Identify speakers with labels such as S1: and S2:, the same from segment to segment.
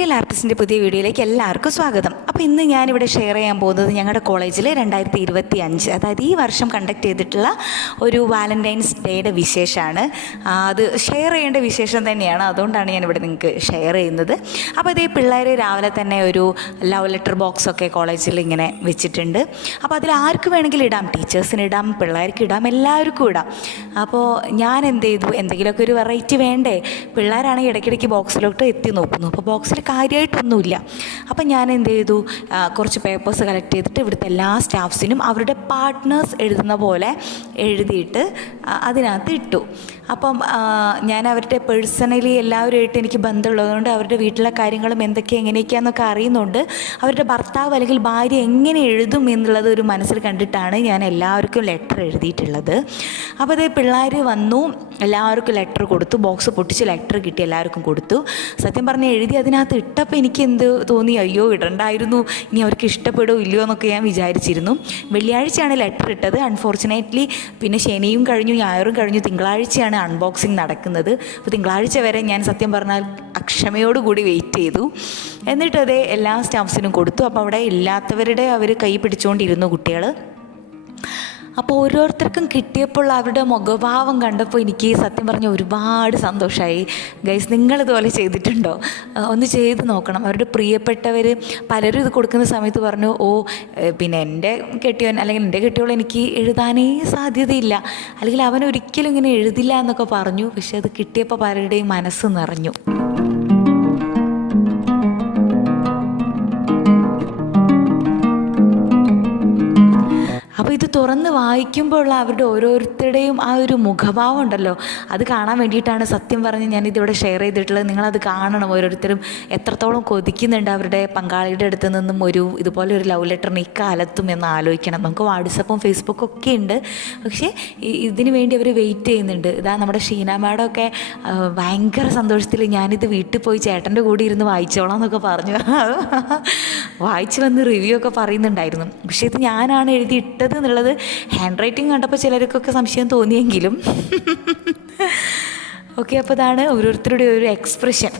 S1: ഹാപ്പിനെസ്സിന്റെ പുതിയ വീഡിയോയിലേക്ക് എല്ലാവർക്കും സ്വാഗതം. അപ്പോൾ ഇന്ന് ഞാനിവിടെ ഷെയർ ചെയ്യാൻ പോകുന്നത് ഞങ്ങളുടെ കോളേജിൽ രണ്ടായിരത്തി ഇരുപത്തി അഞ്ച് അതായത് ഈ വർഷം കണ്ടക്ട് ചെയ്തിട്ടുള്ള ഒരു വാലന്റൈൻസ് ഡേയുടെ വിശേഷമാണ്. അത് ഷെയർ ചെയ്യേണ്ട വിശേഷം തന്നെയാണ്. അതുകൊണ്ടാണ് ഞാനിവിടെ നിങ്ങൾക്ക് ഷെയർ ചെയ്യുന്നത്. അപ്പോൾ ഇതേ പിള്ളേർ രാവിലെ തന്നെ ഒരു ലവ് ലെറ്റർ ബോക്സ് ഒക്കെ കോളേജിൽ ഇങ്ങനെ വെച്ചിട്ടുണ്ട്. അപ്പോൾ അതിൽ ആർക്ക് വേണമെങ്കിലും ഇടാം ടീച്ചേഴ്സിന് ഇടാം പിള്ളേർക്ക് ഇടാം എല്ലാവർക്കും ഇടാം. അപ്പോൾ ഞാൻ എന്ത് ചെയ്തു? എന്തെങ്കിലുമൊക്കെ ഒരു വെറൈറ്റി വേണ്ടേ? പിള്ളേരാണെങ്കിൽ ഇടയ്ക്കിടയ്ക്ക് ബോക്സിലോട്ട് എത്തി നോക്കുന്നു. അപ്പോൾ ബോക്സിൽ കാര്യമായിട്ടൊന്നുമില്ല. അപ്പം ഞാൻ എന്ത് ചെയ്തു കുറച്ച് പേപ്പേഴ്സ് കളക്ട് ചെയ്തിട്ട് ഇവിടുത്തെ എല്ലാ സ്റ്റാഫ്സിനും അവരുടെ പാർട്ട്നേഴ്സ് എഴുതുന്ന പോലെ എഴുതിയിട്ട് അതിനകത്ത് ഇട്ടു. അപ്പം ഞാൻ അവരുടെ പേഴ്സണലി എല്ലാവരുമായിട്ട് എനിക്ക് ബന്ധമുള്ളതുകൊണ്ട് അവരുടെ വീട്ടിലെ കാര്യങ്ങളും എന്തൊക്കെ എങ്ങനെയൊക്കെയാണെന്നൊക്കെ അറിയുന്നുണ്ട്. അവരുടെ ഭർത്താവ് അല്ലെങ്കിൽ ഭാര്യ എങ്ങനെ എഴുതും എന്നുള്ളത് ഒരു മനസ്സിൽ കണ്ടിട്ടാണ് ഞാൻ എല്ലാവർക്കും ലെറ്റർ എഴുതിയിട്ടുള്ളത്. അപ്പോൾ അതേ പിള്ളേർ വന്നു എല്ലാവർക്കും ലെറ്റർ കൊടുത്തു ബോക്സ് പൊട്ടിച്ച് ലെറ്റർ കിട്ടി എല്ലാവർക്കും കൊടുത്തു. സത്യം പറഞ്ഞാൽ എഴുതി അതിനകത്ത് ഇട്ടപ്പോൾ എനിക്ക് എന്ത് തോന്നി? അയ്യോ ഇടണ്ടായിരുന്നു. ഇനി അവർക്ക് ഇഷ്ടപ്പെടുമോ ഇല്ലയോ എന്നൊക്കെ ഞാൻ വിചാരിച്ചിരുന്നു. വെള്ളിയാഴ്ചയാണ് ലെറ്റർ ഇട്ടത്. അൺഫോർച്ചുനേറ്റ്ലി പിന്നെ ശനിയും കഴിഞ്ഞു ഞായറും കഴിഞ്ഞു തിങ്കളാഴ്ചയാണ് അൺബോക്സിങ് നടക്കുന്നത്. അപ്പോൾ തിങ്കളാഴ്ച വരെ ഞാൻ സത്യം പറഞ്ഞാൽ അക്ഷമയോടുകൂടി വെയിറ്റ് ചെയ്തു. എന്നിട്ടത് എല്ലാ സ്റ്റാഫ്സിനും കൊടുത്തു. അപ്പോൾ അവിടെ ഇല്ലാത്തവരുടെ അവർ കൈ പിടിച്ചുകൊണ്ടിരുന്നു കുട്ടികൾ അപ്പോൾ ഓരോരുത്തർക്കും കിട്ടിയപ്പോൾ അവരുടെ മുഖഭാവം കണ്ടപ്പോൾ എനിക്ക് സത്യം പറഞ്ഞ ഒരുപാട് സന്തോഷമായി ഗൈസ് നിങ്ങളിതുപോലെ ചെയ്തിട്ടുണ്ടോ? ഒന്ന് ചെയ്ത് നോക്കണം. അവരുടെ പ്രിയപ്പെട്ടവർ പലരും ഇത് കൊടുക്കുന്ന സമയത്ത് പറഞ്ഞു ഓ പിന്നെ എന്റെ കെട്ടിയവൻ അല്ലെങ്കിൽ എന്റെ കെട്ടിയവൾ എനിക്ക് എഴുതാനേ സാധ്യതയില്ല. അല്ലെങ്കിൽ അവൻ ഒരിക്കലും ഇങ്ങനെ എഴുതില്ല എന്നൊക്കെ പറഞ്ഞു. പക്ഷെ അത് കിട്ടിയപ്പോൾ പലരുടെയും മനസ്സ് നിറഞ്ഞു. അപ്പോൾ ഇത് തുറന്ന് വായിക്കുമ്പോഴുള്ള അവരുടെ ഓരോരുത്തരുടെയും ആ ഒരു മുഖഭാവം ഉണ്ടല്ലോ. അത് കാണാൻ വേണ്ടിയിട്ടാണ് സത്യം പറഞ്ഞ് ഞാൻ ഇതിവിടെ ഷെയർ ചെയ്തിട്ടുള്ളത്. നിങ്ങളത് കാണണം ഓരോരുത്തരും. എത്രത്തോളം കൊതിക്കുന്നുണ്ട് അവരുടെ പങ്കാളിയുടെ അടുത്ത് നിന്നും ഒരു ഇതുപോലെ ഒരു ലവ് ലെറ്ററിന് ഇക്കാലത്തും എന്ന് ആലോചിക്കണം. നമുക്ക് വാട്സപ്പും ഫേസ്ബുക്കും ഒക്കെ ഉണ്ട്. പക്ഷേ ഇതിന് വേണ്ടി അവർ വെയിറ്റ് ചെയ്യുന്നുണ്ട്. ഇതാ നമ്മുടെ ഷീന മാഡം ഒക്കെ ഭയങ്കര സന്തോഷത്തിൽ ഞാനിത് വീട്ടിൽ പോയി ചേട്ടന്റെ കൂടെ ഇരുന്ന് വായിച്ചോളാം എന്നൊക്കെ പറഞ്ഞു. വായിച്ചു വന്ന് റിവ്യൂ ഒക്കെ പറയുന്നുണ്ടായിരുന്നു. പക്ഷേ ഇത് ഞാനാണ് എഴുതി ഇട്ടത് എന്നുള്ളത് ഹാൻഡ് റൈറ്റിംഗ് കണ്ടപ്പോൾ ചിലർക്കൊക്കെ സംശയം തോന്നിയെങ്കിലും. ഓക്കെ അപ്പോൾ അതാണ് ഓരോരുത്തരുടെ ഒരു എക്സ്പ്രഷൻ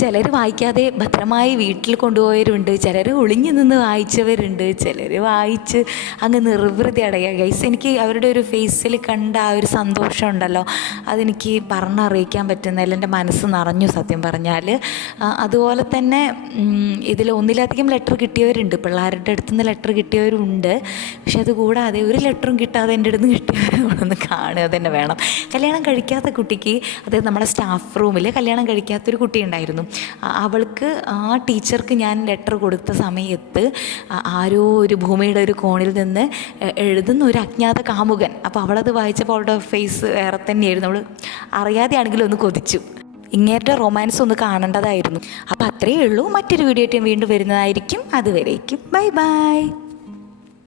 S1: ചിലർ വായിക്കാതെ ഭദ്രമായി വീട്ടിൽ കൊണ്ടുപോയവരുണ്ട് ചിലർ ഒളിഞ്ഞു നിന്ന് വായിച്ചവരുണ്ട് ചിലർ വായിച്ച് അങ്ങ് നിർവൃതി അടയുക ഗൈസ് എനിക്ക് അവരുടെ ഒരു ഫേസിൽ കണ്ട ആ ഒരു സന്തോഷം ഉണ്ടല്ലോ. അതെനിക്ക് പറഞ്ഞറിയിക്കാൻ പറ്റുന്നില്ല. എന്റെ മനസ്സ് നിറഞ്ഞു സത്യം പറഞ്ഞാൽ അതുപോലെ തന്നെ ഇതിൽ ഒന്നിലധികം ലെറ്റർ കിട്ടിയവരുണ്ട്. പിള്ളേരുടെ അടുത്ത് നിന്ന് ലെറ്റർ കിട്ടിയവരുണ്ട്. പക്ഷെ അതുകൂടാതെ ഒരു ലെറ്ററും കിട്ടാതെ എന്റെ അടുത്ത് നിന്ന് കിട്ടിയവരൊന്ന് കാണുക തന്നെ വേണം. കല്യാണം കഴിക്കാത്ത കുട്ടിക്ക് അതായത് നമ്മുടെ സ്റ്റാഫ് റൂമിൽ കല്യാണം കഴിക്കാത്തൊരു കുട്ടി ഉണ്ടായിരുന്നു. ആ- അവൾക്ക് ആ ടീച്ചർക്ക് ഞാൻ ലെറ്റർ കൊടുത്ത സമയത്ത് ആരോ ഒരു ഭൂമിയുടെ ഒരു കോണിൽ നിന്ന് എഴുതുന്ന ഒരു അജ്ഞാത കാമുകൻ. അപ്പോൾ അവളത് വായിച്ചപ്പോൾ അവളുടെ ഫേസ് വേറെ തന്നെയായിരുന്നു. അവൾ അറിയാതെയാണെങ്കിലും ഒന്ന് കൊതിച്ചു. ഇങ്ങേരുടെ റൊമാൻസ് ഒന്ന് കാണേണ്ടതായിരുന്നു. അപ്പോൾ അത്രയേ ഉള്ളൂ. മറ്റൊരു വീഡിയോ ആയിട്ട് വീണ്ടും വരുന്നതായിരിക്കും. അതുവരേക്കും. Bye bye